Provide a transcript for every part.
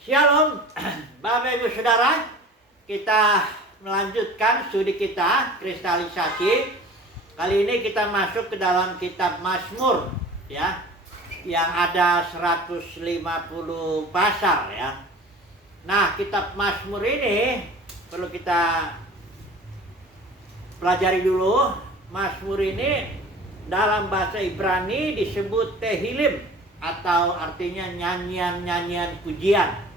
Shalom, Bapak Ibu Saudara, kita melanjutkan studi kita kristalisasi. Kali ini kita masuk ke dalam kitab Mazmur ya, yang ada 150 pasal ya. Nah, kitab Mazmur ini perlu kita pelajari dulu. Mazmur ini dalam bahasa Ibrani disebut Tehillim atau artinya nyanyian-nyanyian pujian.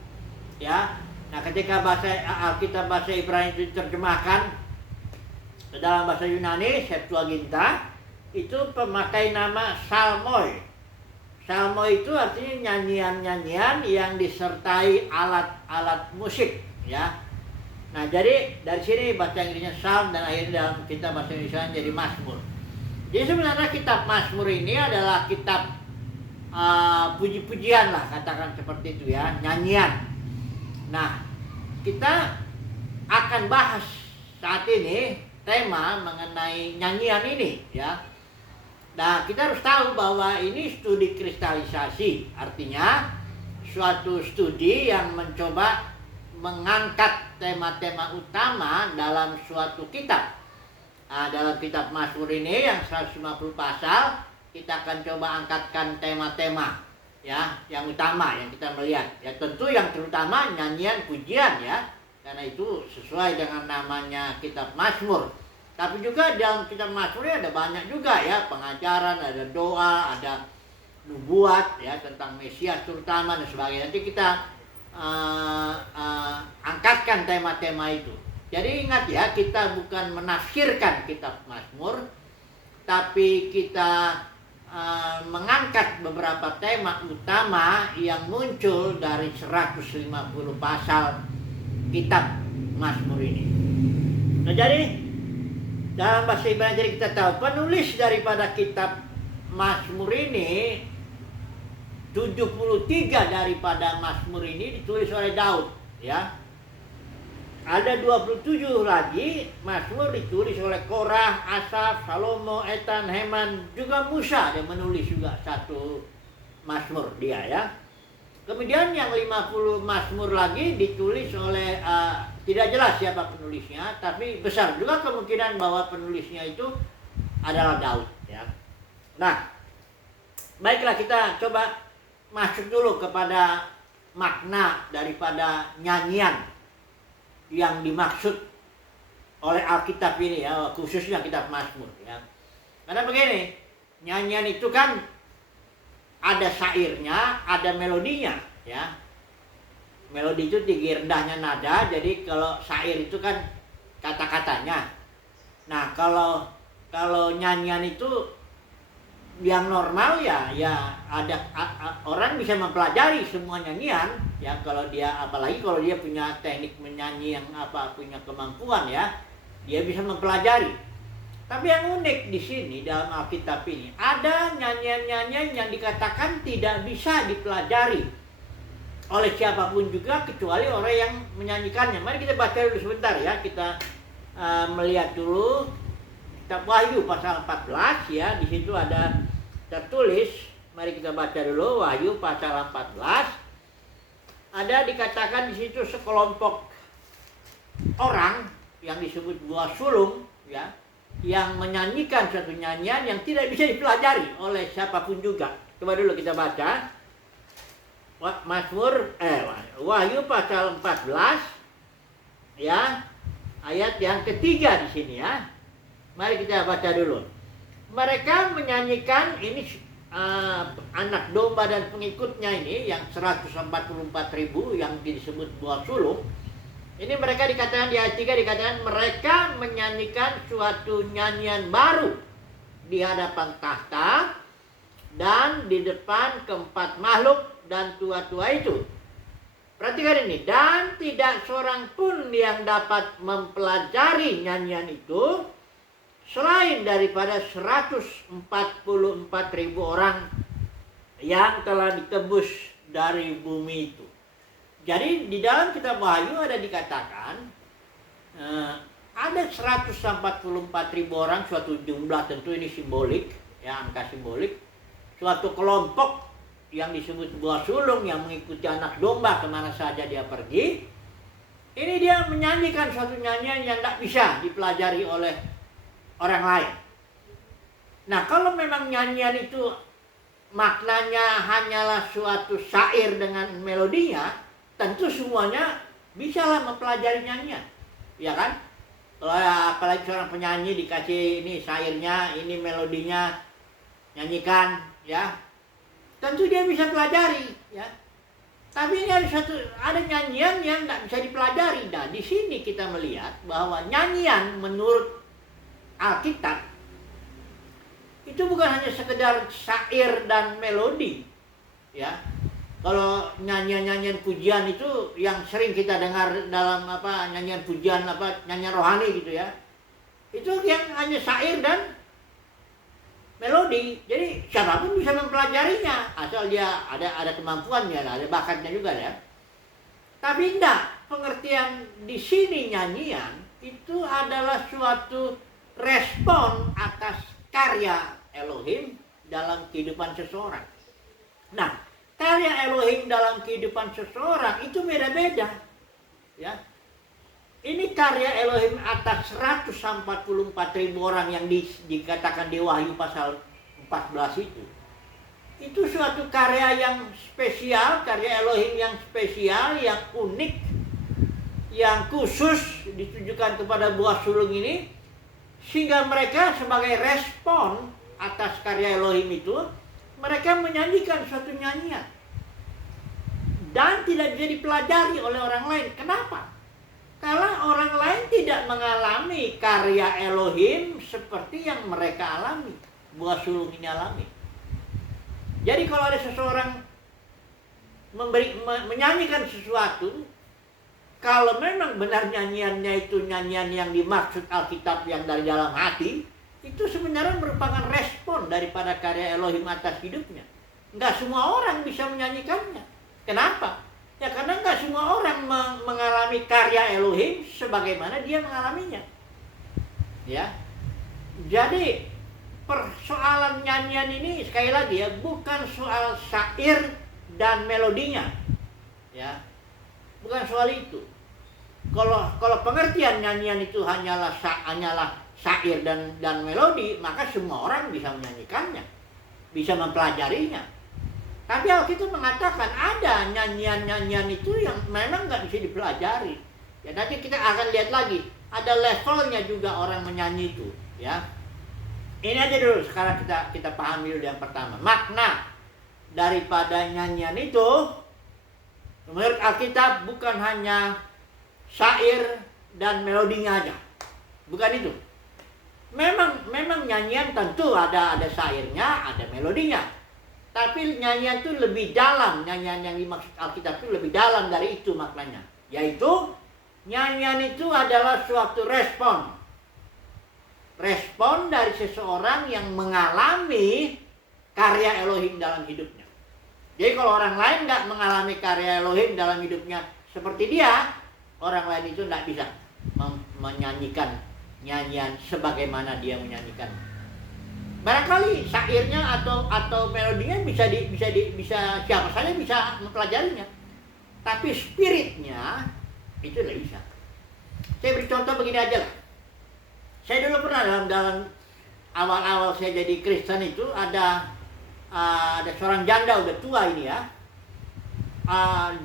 Ya, nah ketika Alkitab bahasa Ibrani itu diterjemahkan ke dalam bahasa Yunani Septuaginta, itu pemakai nama psalmoi. Psalmoi itu artinya nyanyian-nyanyian yang disertai alat-alat musik, ya. Nah, jadi dari sini bahasa Inggrisnya psalm dan akhirnya dalam kitab bahasa Indonesia jadi Mazmur. Jadi sebenarnya kitab Mazmur ini adalah kitab puji-pujian lah, katakan seperti itu ya, nyanyian. Nah, kita akan bahas saat ini tema mengenai nyanyian ini ya. Nah, kita harus tahu bahwa ini studi kristalisasi, artinya suatu studi yang mencoba mengangkat tema-tema utama dalam suatu kitab. Nah, dalam kitab Mazmur ini yang 150 pasal, kita akan coba angkatkan tema-tema ya, yang utama yang kita melihat. Ya tentu yang terutama nyanyian pujian ya, karena itu sesuai dengan namanya kitab Mazmur. Tapi juga dalam kitab Mazmur ada banyak juga ya, pengajaran, ada doa, ada nubuat ya tentang Mesias terutama dan sebagainya. Nanti kita angkatkan tema-tema itu. Jadi ingat ya, kita bukan menafsirkan kitab Mazmur, tapi kita mengangkat beberapa tema utama yang muncul dari 150 pasal kitab Mazmur ini. Nah, jadi dalam bahasa Ibrani jadi kita tahu penulis daripada kitab Mazmur ini 73 daripada Mazmur ini ditulis oleh Daud ya. Ada 27 lagi Mazmur ditulis oleh Korah, Asaf, Salomo, Etan, Heman, juga Musa yang menulis juga satu Mazmur dia ya. Kemudian yang 50 Mazmur lagi ditulis oleh tidak jelas siapa penulisnya, tapi besar juga kemungkinan bahwa penulisnya itu adalah Daud ya. Nah, baiklah kita coba masuk dulu kepada makna daripada nyanyian yang dimaksud oleh Alkitab ini ya, khususnya kitab Mazmur ya. Karena begini, nyanyian itu kan ada syairnya, ada melodinya ya. Melodi itu tinggi rendahnya nada, jadi kalau syair itu kan kata-katanya. Nah, kalau nyanyian itu yang normal ya ada orang bisa mempelajari semua nyanyian ya, kalau dia apalagi kalau dia punya teknik menyanyi yang punya kemampuan ya, dia bisa mempelajari. Tapi yang unik di sini dalam Alkitab ini ada nyanyian-nyanyian yang dikatakan tidak bisa dipelajari oleh siapapun juga kecuali orang yang menyanyikannya. Mari kita baca dulu sebentar ya, kita melihat dulu kitab Wahyu pasal 14 ya, di situ ada tertulis. Mari kita baca dulu Wahyu pasal 14. Ada dikatakan di situ sekelompok orang yang disebut buah sulung ya, yang menyanyikan suatu nyanyian yang tidak bisa dipelajari oleh siapapun juga. Coba dulu kita baca Wahyu pasal 14 ya, ayat yang ketiga di sini ya. Mari kita baca dulu. Mereka menyanyikan ini anak domba dan pengikutnya ini yang 144.000 yang disebut buah sulung. Ini mereka dikatakan di ayat 3 dikatakan mereka menyanyikan suatu nyanyian baru di hadapan tahta dan di depan keempat makhluk dan tua-tua itu. Perhatikan ini, dan tidak seorang pun yang dapat mempelajari nyanyian itu selain daripada 144.000 orang yang telah ditebus dari bumi itu. Jadi di dalam kitab Wahyu ada dikatakan ada 144.000 orang, suatu jumlah, tentu ini simbolik ya, angka simbolik, suatu kelompok yang disebut buah sulung yang mengikuti anak domba kemana saja dia pergi. Ini dia menyanyikan suatu nyanyian yang tidak bisa dipelajari oleh orang lain. Nah, kalau memang nyanyian itu maknanya hanyalah suatu syair dengan melodinya, tentu semuanya bisalah mempelajari nyanyian, ya kan? Kalau apalagi seorang penyanyi dikasih ini syairnya, ini melodinya, nyanyikan, ya, tentu dia bisa pelajari, ya. Tapi ini ada nyanyian yang nggak bisa dipelajari. Nah, di sini kita melihat bahwa nyanyian menurut Alkitab itu bukan hanya sekedar syair dan melodi, ya. Kalau nyanyian pujian itu yang sering kita dengar dalam nyanyian pujian nyanyian rohani gitu ya. Itu yang hanya syair dan melodi. Jadi siapapun bisa mempelajarinya asal dia ada kemampuannya, ada bakatnya juga ya. Tapi enggak, pengertian di sini nyanyian itu adalah suatu respon atas karya Elohim dalam kehidupan seseorang. Nah, karya Elohim dalam kehidupan seseorang itu beda-beda, ya. Ini karya Elohim atas 144.000 orang yang dikatakan di Wahyu pasal 14 itu. Itu suatu karya yang spesial, karya Elohim yang spesial, yang unik, yang khusus ditujukan kepada buah sulung ini, sehingga mereka sebagai respon atas karya Elohim itu, mereka menyanyikan suatu nyanyian dan tidak bisa dipelajari oleh orang lain. Kenapa? Karena orang lain tidak mengalami karya Elohim seperti yang mereka alami, buah sulung ini alami. Jadi kalau ada seseorang menyanyikan sesuatu, kalau memang benar nyanyiannya itu nyanyian yang dimaksud Alkitab yang dari dalam hati, itu sebenarnya merupakan respon daripada karya Elohim atas hidupnya. Enggak semua orang bisa menyanyikannya. Kenapa? Ya karena enggak semua orang mengalami karya Elohim sebagaimana dia mengalaminya. Ya. Jadi persoalan nyanyian ini sekali lagi ya bukan soal syair dan melodinya. Ya. Bukan soal itu. Kalau pengertian nyanyian itu hanyalah syair dan melodi, maka semua orang bisa menyanyikannya, bisa mempelajarinya. Tapi Alkitab mengatakan ada nyanyian-nyanyian itu yang memang nggak bisa dipelajari. Ya nanti kita akan lihat lagi, ada levelnya juga orang menyanyi itu. Ya, ini aja dulu. Sekarang kita pahami dulu yang pertama, makna daripada nyanyian itu. Menurut Alkitab bukan hanya syair dan melodinya aja, bukan itu. Memang nyanyian tentu ada syairnya, ada melodinya. Tapi nyanyian itu lebih dalam, nyanyian yang dimaksud Alkitab itu lebih dalam dari itu maknanya. Yaitu nyanyian itu adalah suatu respon. Respon dari seseorang yang mengalami karya Elohim dalam hidupnya. Jadi kalau orang lain nggak mengalami karya Elohim dalam hidupnya seperti dia, orang lain itu nggak bisa menyanyikan nyanyian sebagaimana dia menyanyikan. Barangkali syairnya atau melodinya bisa siapa saja bisa mempelajarinya. Tapi spiritnya itu tidak bisa. Saya beri contoh begini aja lah. Saya dulu pernah dalam awal-awal saya jadi Kristen itu ada seorang janda udah tua ini ya.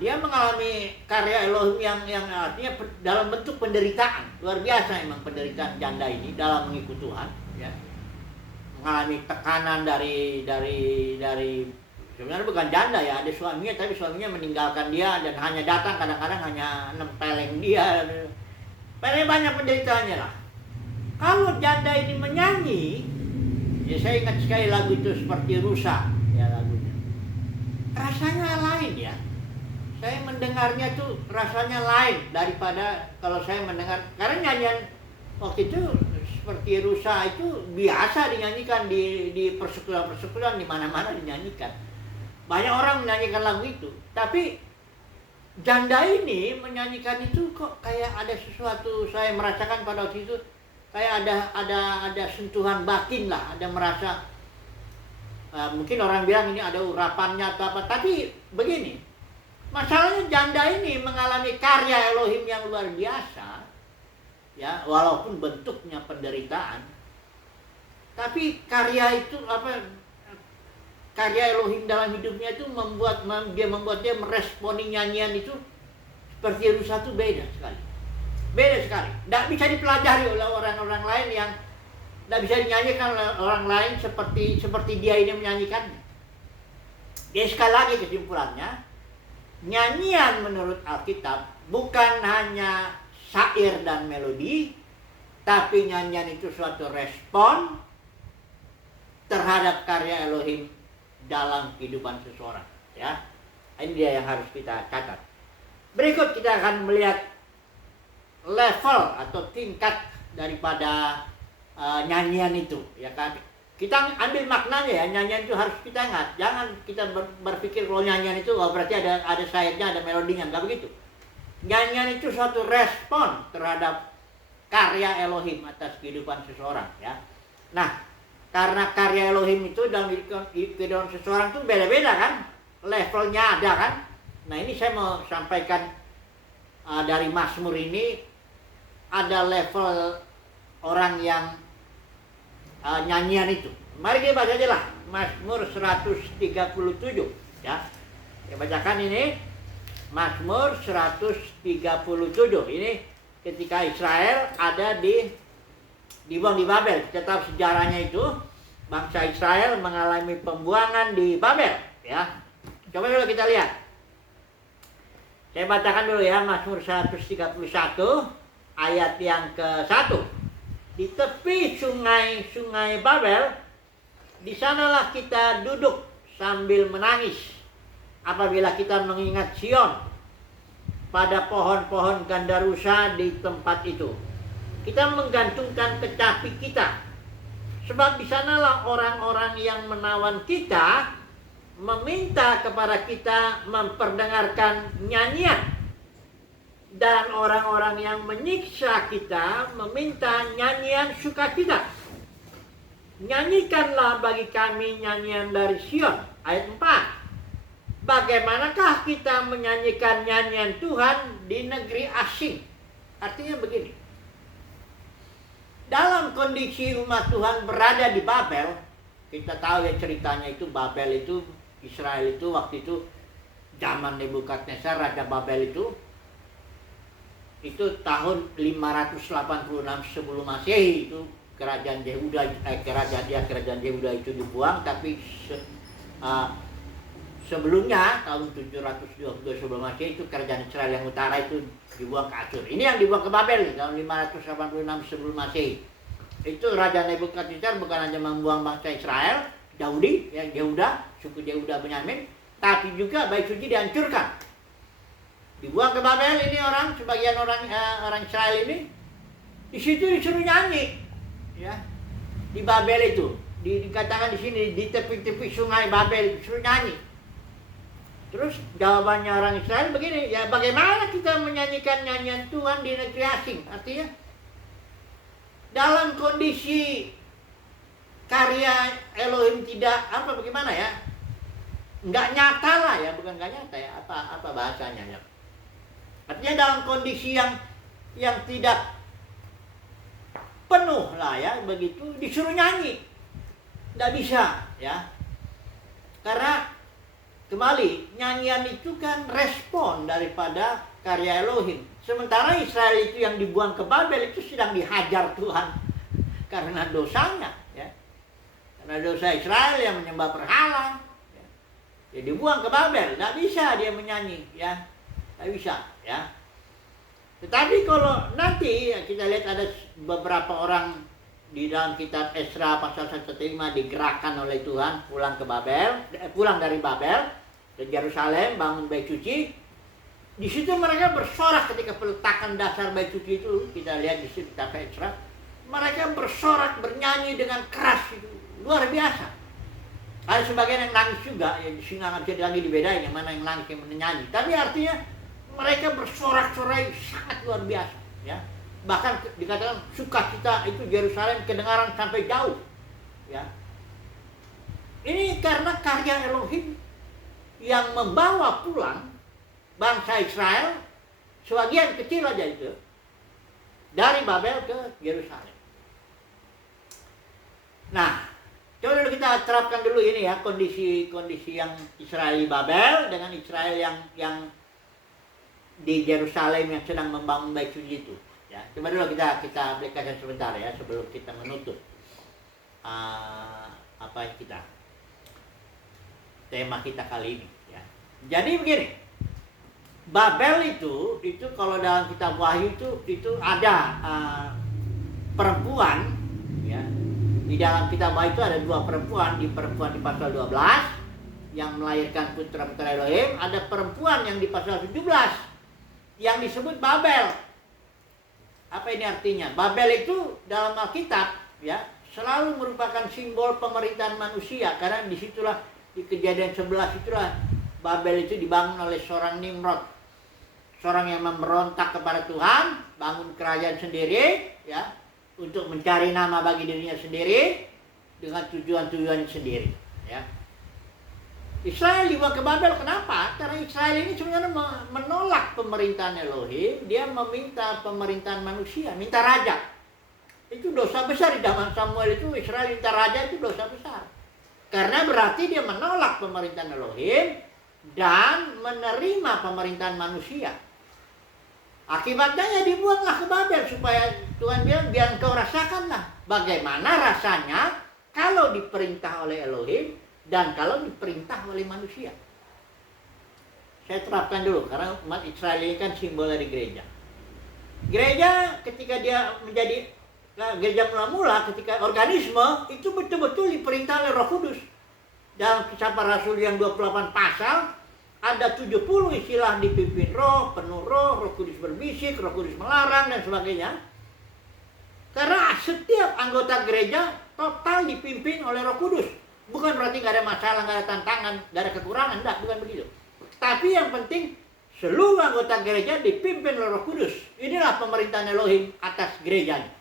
Dia mengalami karya Elohim yang artinya dalam bentuk penderitaan. Luar biasa emang penderitaan janda ini dalam mengikut Tuhan, ya. Mengalami tekanan dari sebenarnya bukan janda ya, ada suaminya tapi suaminya meninggalkan dia dan hanya datang kadang-kadang hanya nempeleng dia. Banyak penderitaannya lah. Kalau janda ini menyanyi, ya saya ingat sekali lagu itu seperti rusa ya lagunya. Rasanya lain ya. Saya mendengarnya tuh rasanya lain daripada kalau saya mendengar, karena nyanyian waktu itu seperti rusa itu biasa dinyanyikan di persekutuan di mana-mana dinyanyikan. Banyak orang menyanyikan lagu itu, tapi janda ini menyanyikan itu kok kayak ada sesuatu, saya merasakan pada waktu itu kayak ada sentuhan batin lah, ada merasa mungkin orang bilang ini ada urapannya atau apa, tapi begini, masalahnya janda ini mengalami karya Elohim yang luar biasa, ya, walaupun bentuknya penderitaan, tapi karya itu karya Elohim dalam hidupnya itu membuat dia meresponi nyanyian itu seperti Yerusa itu beda sekali. Tidak bisa dipelajari oleh orang-orang lain, yang tidak bisa dinyanyikan oleh orang lain seperti dia ini menyanyikannya. Jadi sekali lagi kesimpulannya, nyanyian menurut Alkitab bukan hanya syair dan melodi, tapi nyanyian itu suatu respon terhadap karya Elohim dalam kehidupan seseorang. Ya, ini dia yang harus kita catat. Berikut kita akan melihat level atau tingkat daripada nyanyian itu, ya kan? Kita ambil maknanya ya, nyanyian itu harus kita ingat. Jangan kita berpikir kalau nyanyian itu berarti ada syairnya, ada melodinya, enggak begitu. Nyanyian itu suatu respon terhadap karya Elohim atas kehidupan seseorang, ya. Nah, karena karya Elohim itu dalam kehidupan seseorang itu beda-beda kan, levelnya ada kan. Nah, ini saya mau sampaikan dari Mazmur ini ada level orang yang nyanyian itu. Mari kita baca aja lah Mazmur 137, ya. Saya bacakan ini Mazmur 137. Ini ketika Israel ada dibuang di Babel. Kita tahu sejarahnya itu, bangsa Israel mengalami pembuangan di Babel, ya. Coba dulu kita lihat. Saya bacakan dulu ya, Mazmur 131 ayat yang ke-1. Di tepi sungai Babel, di sanalah kita duduk sambil menangis apabila kita mengingat Sion. Pada pohon-pohon gandarusa di tempat itu kita menggantungkan kecapi kita, sebab di sanalah orang-orang yang menawan kita meminta kepada kita memperdengarkan nyanyian, dan orang-orang yang menyiksa kita meminta nyanyian sukacita. Nyanyikanlah bagi kami nyanyian dari Sion. Ayat 4. Bagaimanakah kita menyanyikan nyanyian Tuhan di negeri asing? Artinya begini, dalam kondisi umat Tuhan berada di Babel, kita tahu ya ceritanya itu, Babel itu, Israel itu waktu itu zaman Nebukadnezar, Raja Babel itu tahun 586 sebelum Masehi, itu kerajaan Yehuda itu dibuang, tapi sebelumnya tahun 722 sebelum Masehi itu kerajaan Israel yang utara itu dibuang ke Asyur. Ini yang dibuang ke Babel tahun 586 sebelum Masehi. Itu Raja Nebukadnezar bukan hanya membuang bangsa Israel, Yahudi, ya, Yehuda, suku Yehuda Benyamin, tapi juga bait suci dihancurkan. Dibuang ke Babel ini sebagian orang Israel ini. Di situ disuruh nyanyi, ya. Di Babel itu, dikatakan di sini di tepi-tepi sungai Babel disuruh nyanyi. Terus jawabannya orang Israel begini, ya bagaimana kita menyanyikan nyanyian Tuhan di negeri asing? Artinya dalam kondisi karya Elohim bagaimana ya? Nggak nyata lah ya, bukan nggak nyata ya, apa bahasanya ya? Artinya dalam kondisi yang tidak penuh lah ya, begitu disuruh nyanyi, nggak bisa ya. Karena kembali, nyanyian itu kan respon daripada karya Elohim. Sementara Israel itu yang dibuang ke Babel itu sedang dihajar Tuhan karena dosanya, ya. Karena dosa Israel yang menyembah berhala, ya. Dia dibuang ke Babel, nggak bisa dia menyanyi, ya, nggak bisa, ya. Tetapi kalau nanti ya, kita lihat ada beberapa orang di dalam kitab Esra pasal 105 digerakkan oleh Tuhan pulang dari Babel ke Yerusalem, bangun bait suci. Di situ mereka bersorak ketika peletakan dasar bait suci itu. Kita lihat di situ kitab Esra, mereka bersorak, bernyanyi dengan keras, itu luar biasa. Ada sebagian yang nangis juga, ya di sini nggak bisa lagi dibedain yang mana yang nangis yang menyanyi. Tapi artinya mereka bersorak-sorai sangat luar biasa, ya. Bahkan dikatakan sukacita itu Yerusalem kedengaran sampai jauh, ya. Ini karena karya Elohim yang membawa pulang bangsa Israel, sebagian kecil aja itu, dari Babel ke Yerusalem. Nah, coba dulu kita terapkan dulu ini ya, kondisi yang Israel di Babel dengan Israel yang di Yerusalem yang sedang membangun bait suci itu. Ya, coba dulu kita aplikasikan sebentar ya sebelum kita menutup tema kita kali ini. Ya. Jadi begini, Babel itu kalau dalam kitab Wahyu itu ada perempuan, ya. Di dalam kitab Wahyu itu ada dua perempuan di pasal 12 yang melahirkan putra-putra Elohim, ada perempuan yang di pasal 17 yang disebut Babel. Apa ini artinya? Babel itu dalam Alkitab ya selalu merupakan simbol pemerintahan manusia, karena disitulah di Kejadian 11 itulah Babel itu dibangun oleh seorang Nimrod, seorang yang memberontak kepada Tuhan, bangun kerajaan sendiri ya untuk mencari nama bagi dirinya sendiri dengan tujuan-tujuan sendiri ya. Israel dibawa ke Babel, kenapa? Karena Israel ini sebenarnya menolak pemerintahan Elohim, dia meminta pemerintahan manusia, minta raja. Itu dosa besar di zaman Samuel itu, Israel minta raja itu dosa besar. Karena berarti dia menolak pemerintahan Elohim dan menerima pemerintahan manusia. Akibatnya dibuanglah ke Babel, supaya Tuhan bilang, biar engkau rasakanlah bagaimana rasanya kalau diperintah oleh Elohim dan kalau diperintah oleh manusia. Saya terapkan dulu, karena umat Israel ini kan simbol dari gereja. Gereja ketika dia menjadi gereja mula-mula, ketika organisme itu betul-betul diperintah oleh Roh Kudus. Dalam Kisah Para Rasul yang 28 pasal, ada 70 istilah dipimpin roh, penuh roh, Roh Kudus berbisik, Roh Kudus melarang, dan sebagainya. Karena setiap anggota gereja total dipimpin oleh Roh Kudus. Bukan berarti gak ada masalah, gak ada tantangan, gak ada kekurangan, enggak, bukan begitu. Tapi yang penting, seluruh anggota gereja dipimpin oleh Roh Kudus. Inilah pemerintahan Elohim atas gerejanya.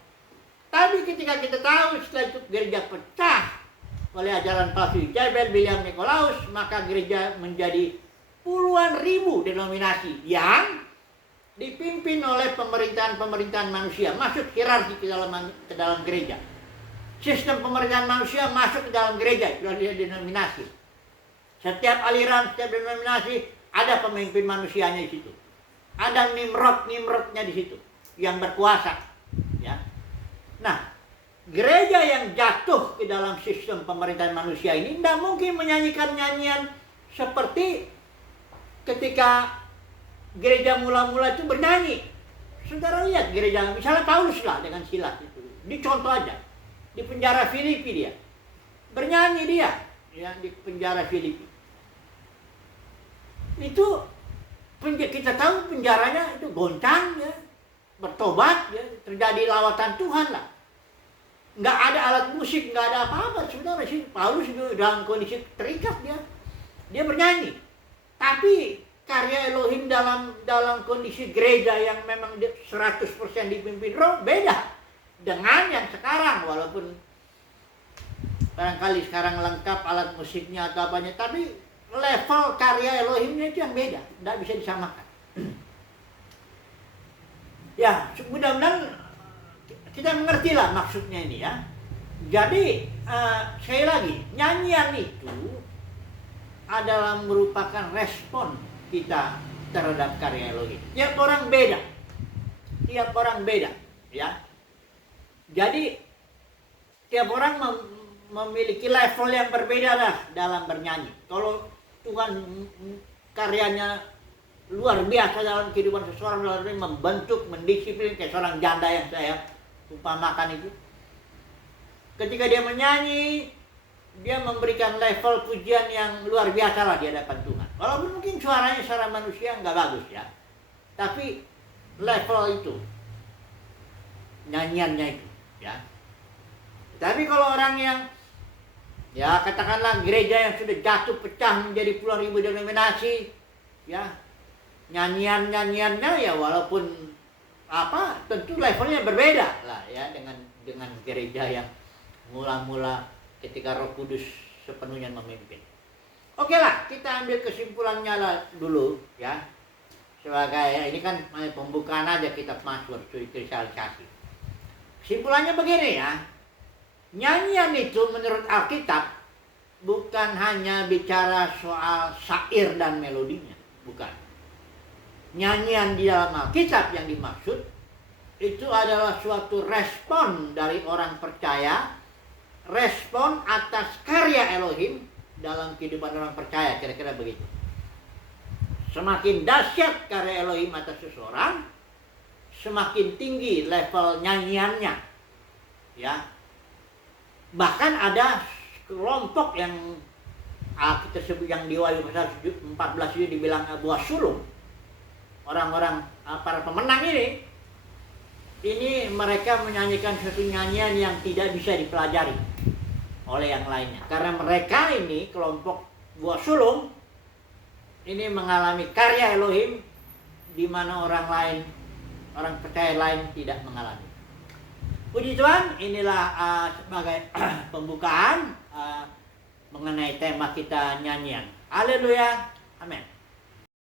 Tapi ketika kita tahu setelah itu gereja pecah oleh ajaran palsu Jebel, Biliam, Nikolaus, maka gereja menjadi puluhan ribu denominasi yang dipimpin oleh pemerintahan manusia, masuk hierarki ke dalam gereja. Sistem pemerintahan manusia masuk ke dalam gereja, itu adalah denominasi. Setiap aliran, setiap denominasi ada pemimpin manusianya di situ. Ada nimrodnya di situ yang berkuasa, ya. Nah, gereja yang jatuh ke dalam sistem pemerintahan manusia ini tidak mungkin menyanyikan nyanyian seperti ketika gereja mula-mula itu bernyanyi. Saudara lihat gereja, misalnya Paulus lah dengan Silas itu. Ini contoh aja. Di penjara Filipi dia. Bernyanyi dia ya, di penjara Filipi. Itu kita tahu penjaranya itu goncang ya, bertobat ya, terjadi lawatan Tuhan lah. Nggak ada alat musik, nggak ada apa-apa. Sebenarnya sih Paulus itu dalam kondisi terikat dia bernyanyi. Tapi karya Elohim dalam kondisi gereja yang memang 100% dipimpin roh beda dengan yang sekarang, walaupun barangkali sekarang lengkap alat musiknya atau apanya, tapi level karya Elohimnya itu yang beda, tidak bisa disamakan. Ya, mudah-mudahan kita mengerti lah maksudnya ini ya. Jadi sekali lagi, nyanyian itu adalah merupakan respon kita terhadap karya Elohim. Tiap orang beda, ya. Jadi tiap orang memiliki level yang berbeda lah dalam bernyanyi. Kalau Tuhan karyanya luar biasa dalam kehidupan seseorang, membentuk, mendisiplin, kayak seorang janda yang saya umpamakan itu. Ketika dia menyanyi, dia memberikan level pujian yang luar biasa lah di hadapan Tuhan. Walaupun mungkin suaranya secara manusia nggak bagus ya, tapi level itu, nyanyiannya itu ya. Tapi kalau orang yang ya katakanlah gereja yang sudah jatuh pecah menjadi puluhan ribu denominasi, ya nyanyiannya ya walaupun apa tentu levelnya berbeda lah ya dengan gereja yang mula-mula ketika Roh Kudus sepenuhnya memimpin. Oke lah, kita ambil kesimpulannya lah dulu ya. Sebagai ini kan pembukaan aja kitab Mazmur, kristalisasi. Kesimpulannya begini ya. Nyanyian itu menurut Alkitab bukan hanya bicara soal syair dan melodinya, bukan. Nyanyian di dalam Alkitab yang dimaksud itu adalah suatu respon dari orang percaya, respon atas karya Elohim dalam kehidupan orang percaya, kira-kira begitu. Semakin dahsyat karya Elohim atas seseorang, semakin tinggi level nyanyiannya. Ya. Bahkan ada kelompok yang kita sebut yang di Wahyu pasal 14 ini dibilang buah sulung. Orang-orang para pemenang ini mereka menyanyikan suatu nyanyian yang tidak bisa dipelajari oleh yang lainnya. Karena mereka ini kelompok buah sulung ini mengalami karya Elohim di mana orang lain, orang percaya lain tidak mengalami. Puji Tuhan, inilah sebagai pembukaan mengenai tema kita nyanyian. Haleluya, amin.